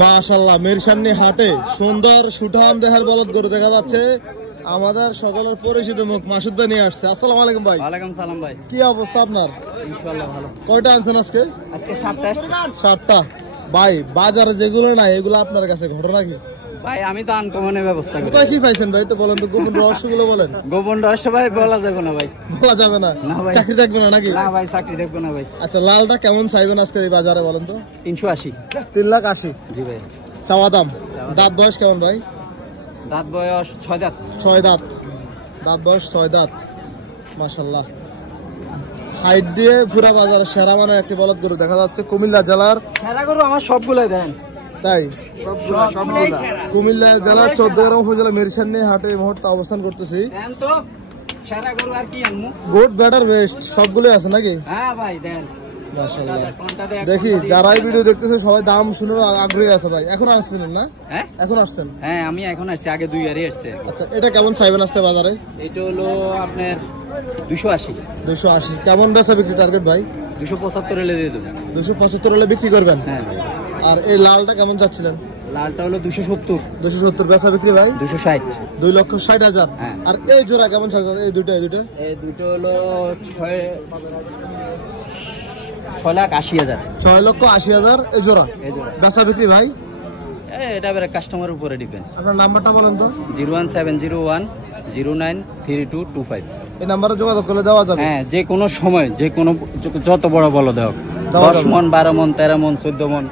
মাশাআল্লাহ মিরসান্নি হাটে সুন্দর সুঠাম দেহের বলদ গরু দেখা যাচ্ছে। আমাদের সকলের পরিচিত মুখ মাসুদ ভাই নিয়ে আসছে। আসসালামু আলাইকুম ভাই। ওয়ালাইকুম সালাম ভাই। কি অবস্থা আপনার? ইনশাআল্লাহ ভালো। কয়টা আনছেন আজকে? আজকে 7টা আসছে। 7টা। ভাই বাজারে যেগুলো নাই এগুলো আপনার কাছে ঘটনা কি? ভাই আমি তো আনকমনের ব্যবস্থা করি। কোথায় কি পাইছেন ভাই একটু বলেন তো, গোপন রহস্যগুলো বলেন। গোপন রহস্য ভাই বলা যাবে না ভাই। বলা যাবে না? চাকরি থাকবে না নাকি? না ভাই চাকরি থাকবে না ভাই। আচ্ছা লালটা কেমন চাইবেন আজকে এই বাজারে বলেন তো? 380। 3,80,000। জি ভাই। চাওয়া দাম। দাঁত বয়স কেমন ভাই? দাঁত বয়স 6 দাঁত। 6 দাঁত। দাঁত বয়স 6 দাঁত। মাশাআল্লাহ। হাইট দিয়ে পুরা বাজারে সেরা মানের একটি বলদ গরু দেখা যাচ্ছে কুমিল্লা জেলার। সেরা গরু আমার সবগুলাই দেন। তাই সবগুলা। কুমিল্লা জেলার 14 উপজেলা মিরসান্নি হাটে এই মুহূর্তে অবস্থান করতেছি। দেন তো সেরা গরু আর কি আনমু? গুড বেটার বেস্ট সবগুলোই আছে নাকি? হ্যাঁ ভাই দেন। মাশাআল্লাহ। দেখি যারাই ভিডিও দেখতেছে সবাই দাম শুনে আগ্রহী আছে ভাই। এখন আসছেন না? হ্যাঁ এখন আসছেন? হ্যাঁ আমি এখন আসছি, আগে 2 ইয়ারই আসছে। আচ্ছা এটা কেমন চাইবেন আজকে বাজারে? এটা হলো আপনার 280। 280। কেমন বেচা বিক্রি টার্গেট ভাই? 275 হলে দিয়ে দেবো। 275 হলে বিক্রি করবেন? হ্যাঁ ভাই। আর এই লালটা কেমন চাচ্ছিলেন? লালটা হলো 270। 270 বেচা বিক্রি ভাই? 260। 2,60,000। হ্যাঁ। আর এই জোড়া কেমন চাচ্ছেন? এই দুটো এই দুটো হলো 6,80,000। 6,80,000 এই জোড়া। এই জোড়া বেচা বিক্রি ভাই? এটা বের কাস্টমার উপরে ডিপেন্ড। আপনার নাম্বারটা বলেন তো। 01701093225। এই নাম্বারে যোগাযোগ করলে দেওয়া যাবে? হ্যাঁ যে কোনো সময় যে কোনো যত বড় বলো দাও, 10 মন 12 মন 13 মন 14 মন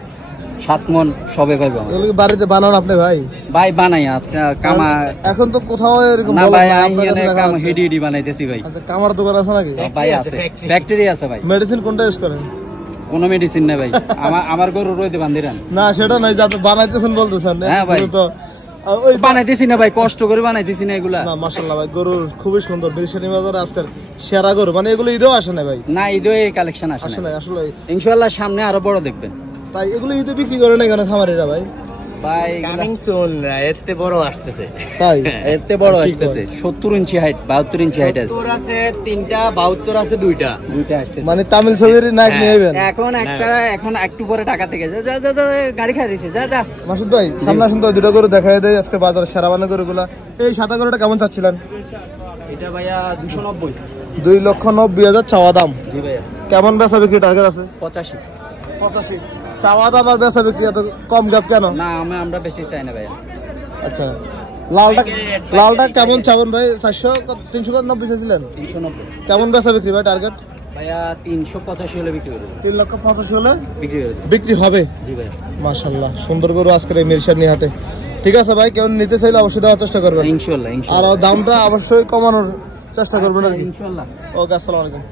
7 মন সবে পাইবো। এগুলো কি বাড়িতে বানান আপনি ভাই? ভাই বানাই কামা। এখন তো কোথাও এরকম না ভাই আমি কামা হেডি বানাইতেছি ভাই। আচ্ছা কামার দোকান আছে নাকি? ভাই আছে, ফ্যাক্টরি আছে ভাই। মেডিসিন কোনটা ইউজ করেন? কোনো মেডিসিন না ভাই। আমার গরু রইতে বান্ধিরান। না সেটা নাই যে আপনি বানাইতেছেন বলতেছেন। হ্যাঁ ভাই তো ওই বানাইতেছি না ভাই, কষ্ট করে বানাইতেছি না এগুলা। না মাশাআল্লাহ ভাই গরু খুবই সুন্দর। মিরসান্নি বাজারে আজকের সেরা গরু। মানে এগুলো ঈদেও আসে না ভাই? না ঈদে এই কালেকশন আসে না আসলে ইনশাআল্লাহ, সামনে আরো বড় দেখবেন। তাই এগুলো ঈদে বিক্রি করে না কেন খামারিরা ভাই? ভাই কামিং সুন এতে বড় আসতেছে। তাই এতে বড় আসতেছে। 70 ইঞ্চি হাইট 72 ইঞ্চি হাইট আছে। 70 আছে 3টা, 72 আছে 2টা আসতেছে। মানে তামিল ছবির নায়ক নিয়ে আইবেন এখন একটু পরে ঢাকা থেকে যা গাড়ি খাইছে যা মাসুদ ভাই সামনে আসুন তো, দুটো গরু দেখাই দেয় আজকে বাজারে সেরা বানা গরুগুলা। এই সাদা গরুটা কেমন চাচ্ছিলেন? এটা ভাইয়া 290। 2,90,000 চাওয়া দাম। জি ভাইয়া। কেমন বেচা বিক্রি টার্গেট আছে? 85। চাওয়া দাম আর বেচা বিক্রি এত কম গ্যাপ কেন? না আমরা বেশি চাই না ভাইয়া। আচ্ছা লালটা কেমন চাবেন ভাই? 390 চাইছিলেন? 390। কেমন বেচা বিক্রি ভাই টার্গেট? ভাইয়া 385 হলে বিক্রি করব। 3,85,000 হলে বিক্রি হবে? জি ভাইয়া। মাশাআল্লাহ সুন্দর গরু আজকের এই মিরসান্নি হাটে। ঠিক আছে ভাই, কেউ নিতে চাইলে অবশ্যই দেওয়ার চেষ্টা করবেন ইনশাআল্লাহ। আর দামটা অবশ্যই কমানোর চেষ্টা করবেন আর কি। ইনশাআল্লাহ। ওকে আসসালামু আলাইকুম।